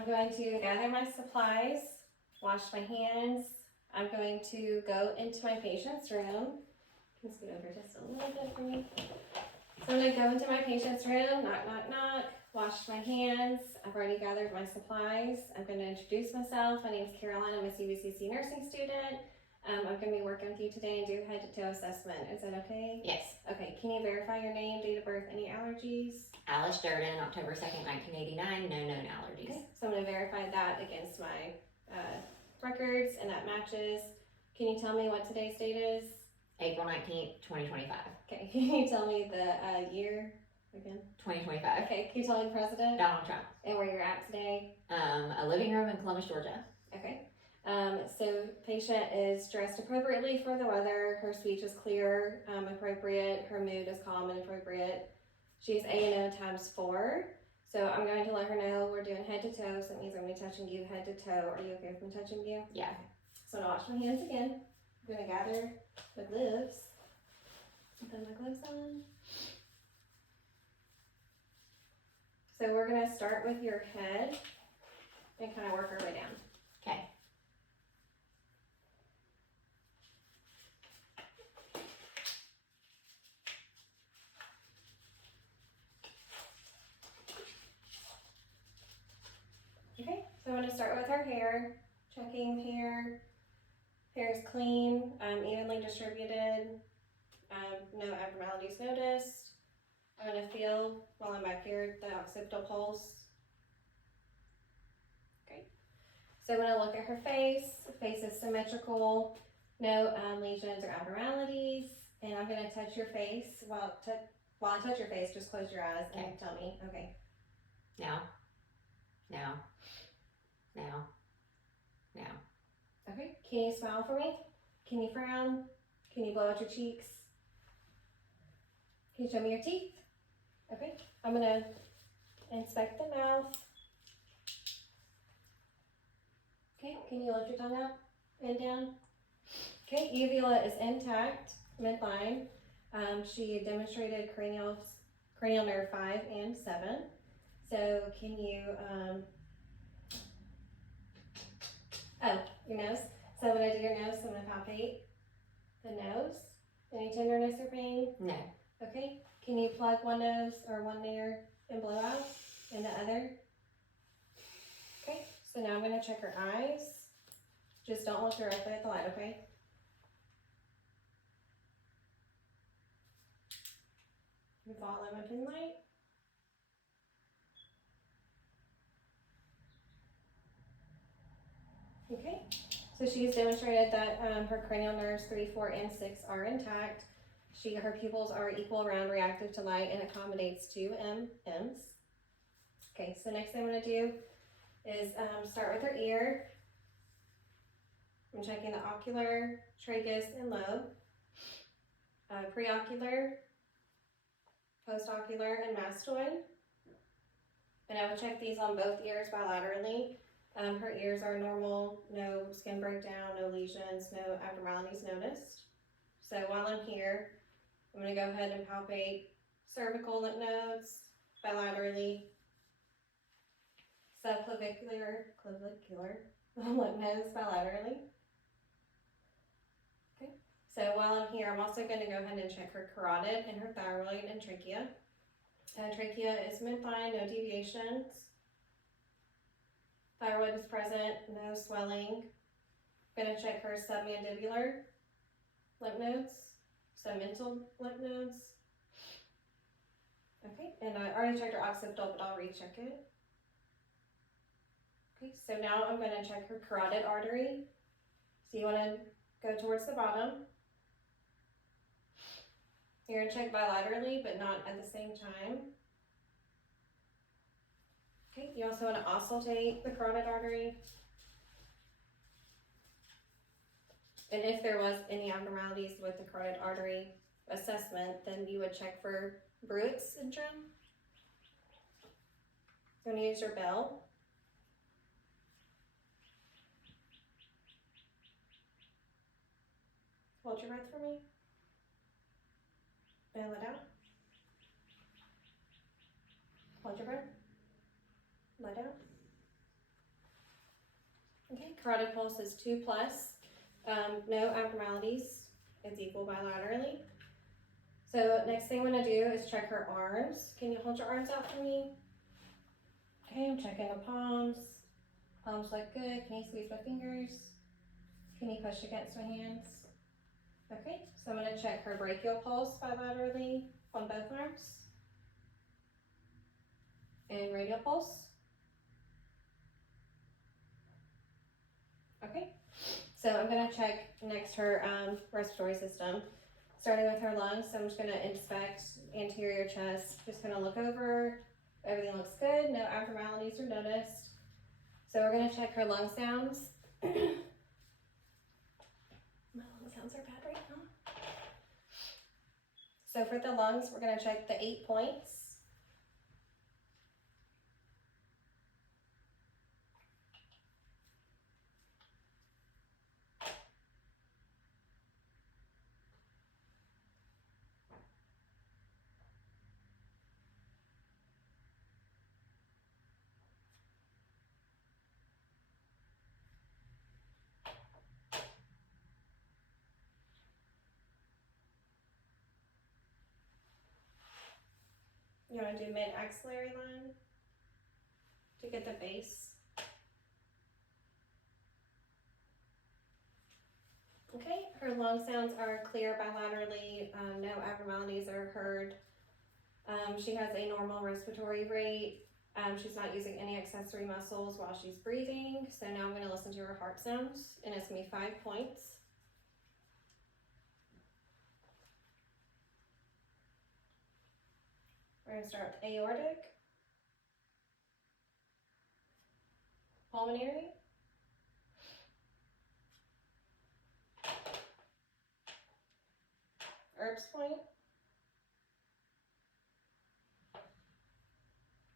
I'm going to gather my supplies, wash my hands. I'm going to go into my patient's room. Can you scoot over just a little bit for me? So I'm going to go into my patient's room, knock, knock, knock, wash my hands. I've already gathered my supplies. I'm going to introduce myself. My name is Caroline. I'm a cvcc nursing student. I'm going to be working with you today and do a head-to-toe assessment. Is that okay? Yes. Okay, can you verify your name, date of birth, any allergies? Alice Durden, October 2nd, 1989, no known allergies. Okay, so I'm going to verify that against my records, and that matches. Can you tell me what today's date is? April 19th, 2025. Okay, can you tell me the year again? 2025. Okay, can you tell me the president? Donald Trump. And where you're at today? A living room in Columbus, Georgia. Okay. So patient is dressed appropriately for the weather. Her speech is clear, appropriate. Her mood is calm and appropriate. She's A&O times 4. So I'm going to let her know we're doing head to toe. So that means I'm going to be touching you head to toe. Are you okay with me touching you? Yeah. So I'm going to wash my hands again. I'm going to gather the gloves. Put my gloves on. So we're going to start with your head and kind of work our way down. Okay. Okay, so I'm going to start with our hair. Checking hair. Hair is clean, evenly distributed. No abnormalities noticed. I'm going to feel while I'm back here the occipital pulse. Okay. So I'm going to look at her face. The face is symmetrical. No lesions or abnormalities. And I'm going to touch your face. While I touch your face, just close your eyes and tell me. Okay. Now. Now. Now. Now. Okay. Can you smile for me? Can you frown? Can you blow out your cheeks? Can you show me your teeth? Okay. I'm going to inspect the mouth. Okay. Can you lift your tongue up and down? Okay. Uvula is intact, midline. She demonstrated cranial nerve 5 and 7. So can you, your nose. So when I do your nose, I'm going to palpate the nose. Any tenderness or pain? No. Okay. Can you plug one nose or one ear and blow out and the other? Okay. So now I'm going to check her eyes. Just don't look directly at the light, okay? You follow my pin light. Okay, so she's demonstrated that her cranial nerves 3, 4, and 6 are intact. Her pupils are equal, round, reactive to light, and accommodates 2 Ms. Okay, so next thing I'm going to do is start with her ear. I'm checking the ocular, tragus, and lobe, preocular, postocular, and mastoid. And I will check these on both ears bilaterally. Her ears are normal, no skin breakdown, no lesions, no abnormalities noticed. So while I'm here, I'm going to go ahead and palpate cervical lymph nodes bilaterally, subclavicular lymph nodes bilaterally. Okay. So while I'm here, I'm also going to go ahead and check her carotid and her thyroid and trachea. Trachea is midline, no deviations. Thyroid is present, no swelling. I'm going to check her submandibular lymph nodes, submental lymph nodes. Okay, and I already checked her occipital, but I'll recheck it. Okay, so now I'm going to check her carotid artery. So you want to go towards the bottom. You're going to check bilaterally, but not at the same time. Okay, you also want to auscultate the carotid artery. And if there was any abnormalities with the carotid artery assessment, then you would check for Brewitt's syndrome. You're going to use your bell. Hold your breath for me. And let out. Hold your breath. Let out. Okay, carotid pulse is 2 plus. No abnormalities. It's equal bilaterally. So next thing I'm gonna do is check her arms. Can you hold your arms out for me? Okay, I'm checking the palms. Palms look good. Can you squeeze my fingers? Can you push against my hands? Okay, so I'm gonna check her brachial pulse bilaterally on both arms. And radial pulse. Okay, so I'm gonna check next her respiratory system. Starting with her lungs, so I'm just gonna inspect anterior chest, just gonna look over, everything looks good, no abnormalities are noticed. So we're gonna check her lung sounds. My lung sounds are bad right now. So for the lungs, we're gonna check the 8 points. You wanna do mid-axillary line to get the base. Okay, her lung sounds are clear bilaterally, no abnormalities are heard. She has a normal respiratory rate. She's not using any accessory muscles while she's breathing. So now I'm gonna listen to her heart sounds, and it's gonna be 5 points. We're gonna start with aortic, pulmonary, Erb's point,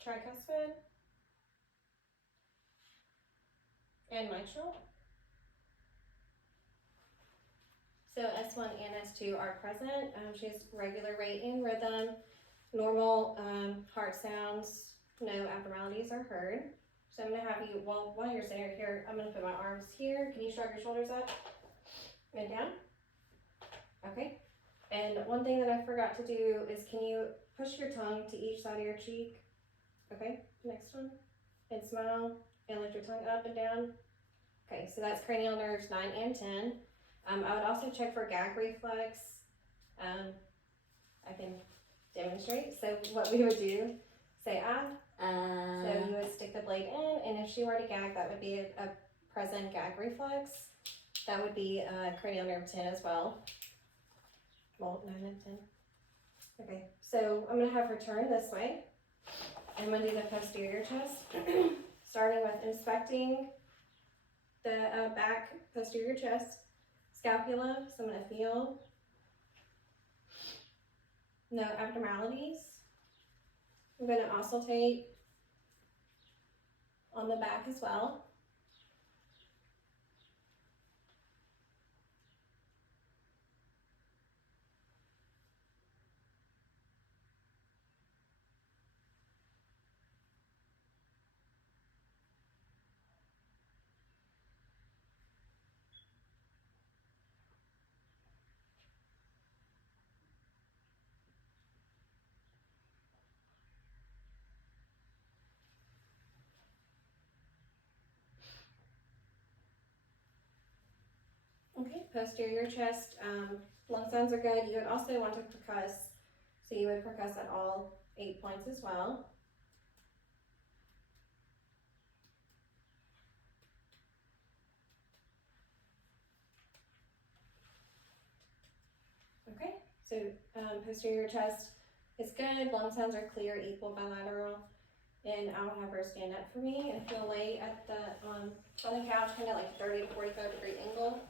tricuspid, and mitral. So S1 and S2 are present. She has regular rate and rhythm, normal heart sounds, no abnormalities are heard. So I'm gonna have you, while you're sitting here, I'm gonna put my arms here. Can you shrug your shoulders up and down? Okay. And one thing that I forgot to do is, can you push your tongue to each side of your cheek? Okay, next one. And smile and lift your tongue up and down. Okay, so that's cranial nerves 9 and 10. I would also check for gag reflex. I can demonstrate. So what we would do, say ah. So you would stick the blade in, and if she were to gag, that would be a present gag reflex. That would be cranial nerve 10 as well. Well, 9 and 10. Okay, so I'm gonna have her turn this way. I'm gonna do the posterior chest, starting with inspecting the back posterior chest, scapula. So I'm gonna feel no abnormalities. I'm gonna auscultate on the back as well. Okay, posterior chest, lung sounds are good. You would also want to percuss, so you would percuss at all 8 points as well. Okay, so posterior chest is good. Lung sounds are clear, equal, bilateral. And I'll have her stand up for me, and she'll lay at the on the couch, kind of like 30 to 45 degree angle.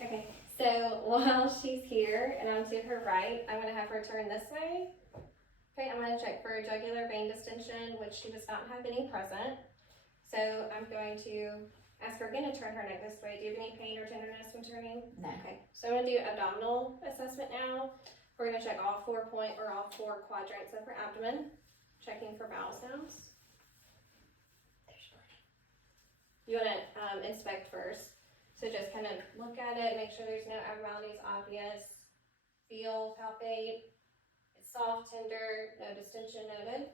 Okay, so while she's here and I'm to her right, I'm gonna have her turn this way. Okay, I'm gonna check for jugular vein distension, which she does not have any present. So I'm going to ask her again to turn her neck this way. Do you have any pain or tenderness when turning? No. Okay, so I'm gonna do abdominal assessment now. We're gonna check all 4 quadrants of her abdomen. checking for bowel sounds. You want to inspect first. So just kind of look at it, make sure there's no abnormalities obvious. Feel, palpate. It's soft, tender, no distension noted.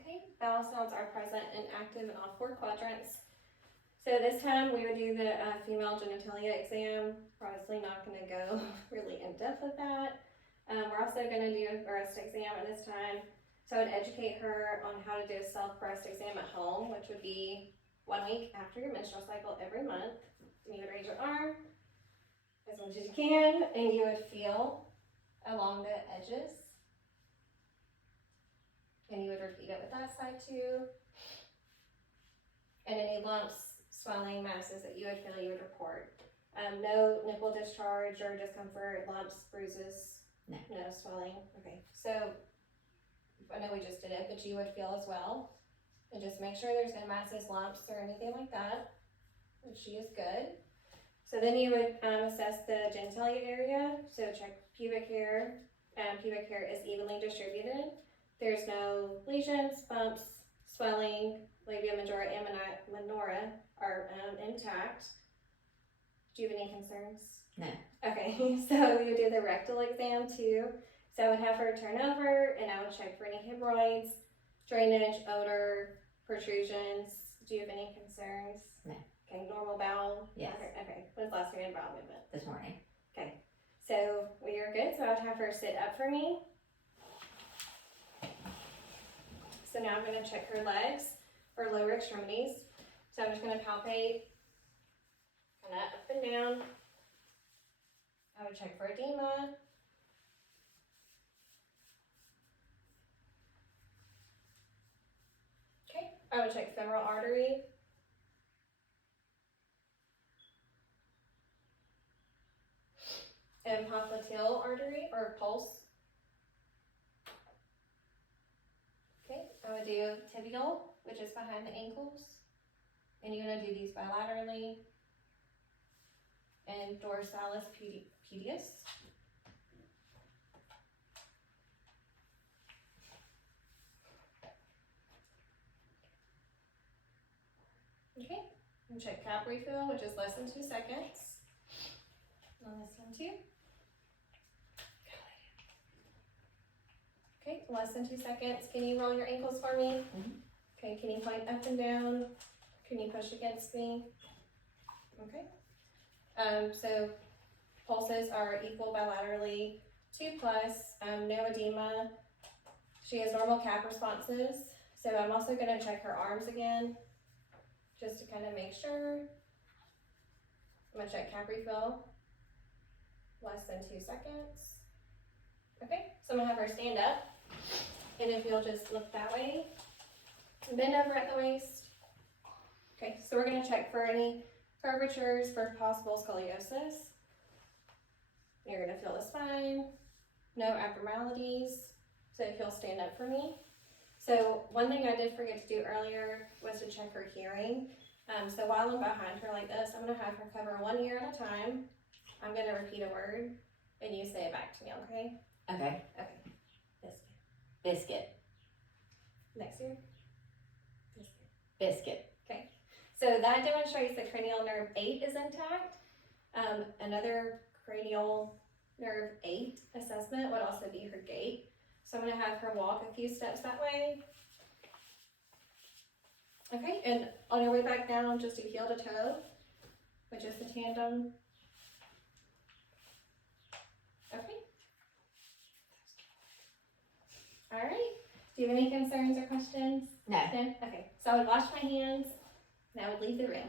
Okay, bowel sounds are present and active in all 4 quadrants. So this time we would do the female genitalia exam. We're obviously not going to go really in depth with that. We're also going to do a breast exam at this time. So I would educate her on how to do a self breast exam at home, which would be 1 week after your menstrual cycle every month. And you would raise your arm as much as you can, and you would feel along the edges. And you would repeat it with that side too. And any lumps, swelling, masses that you would feel, you would report. No nipple discharge or discomfort, lumps, bruises, no swelling. Okay, so I know we just did it, but you would feel as well. And just make sure there's no masses, lumps, or anything like that. And she is good. So then you would assess the genitalia area. So check pubic hair. Pubic hair is evenly distributed. There's no lesions, bumps, swelling, labia majora and minora are intact. Do you have any concerns? No. Okay, so we would do the rectal exam too. So I would have her turn over and I would check for any hemorrhoids, drainage, odor, protrusions. Do you have any concerns? No. Okay, normal bowel? Yes. Okay, when's the last time you had bowel movement? This morning. Okay, so we are good. So I would have her sit up for me. So now I'm going to check her legs or lower extremities. So I'm just going to palpate kind of up and down. I would check for edema. Okay, I would check femoral artery. And popliteal artery or pulse. Okay, I would do tibial, which is behind the ankles. And you're going to do these bilaterally. And dorsalis pediis. Okay, and check cap refill, which is less than 2 seconds. On this one too. Okay, less than 2 seconds. Can you roll your ankles for me? Mm-hmm. Okay, can you point up and down? Can you push against me? Okay. So pulses are equal bilaterally, 2+, no edema. She has normal cap responses. So I'm also going to check her arms again, just to kind of make sure. I'm going to check cap refill, less than 2 seconds. Okay, so I'm going to have her stand up. And if you'll just look that way, bend over at the waist. Okay, so we're going to check for any curvatures for possible scoliosis. You're going to feel the spine, no abnormalities. So if you'll stand up for me. So one thing I did forget to do earlier was to check her hearing. So while I'm behind her like this, I'm going to have her cover 1 ear at a time. I'm going to repeat a word and you say it back to me, okay? Okay. Okay. Biscuit. Next ear. Biscuit. Okay. So that demonstrates the cranial nerve 8 is intact. Another cranial nerve 8 assessment would also be her gait. So I'm going to have her walk a few steps that way. Okay, and on your way back down, just do heel to toe, which is the tandem. Okay. All right. Do you have any concerns or questions? No. Okay, so I would wash my hands and I would leave the room.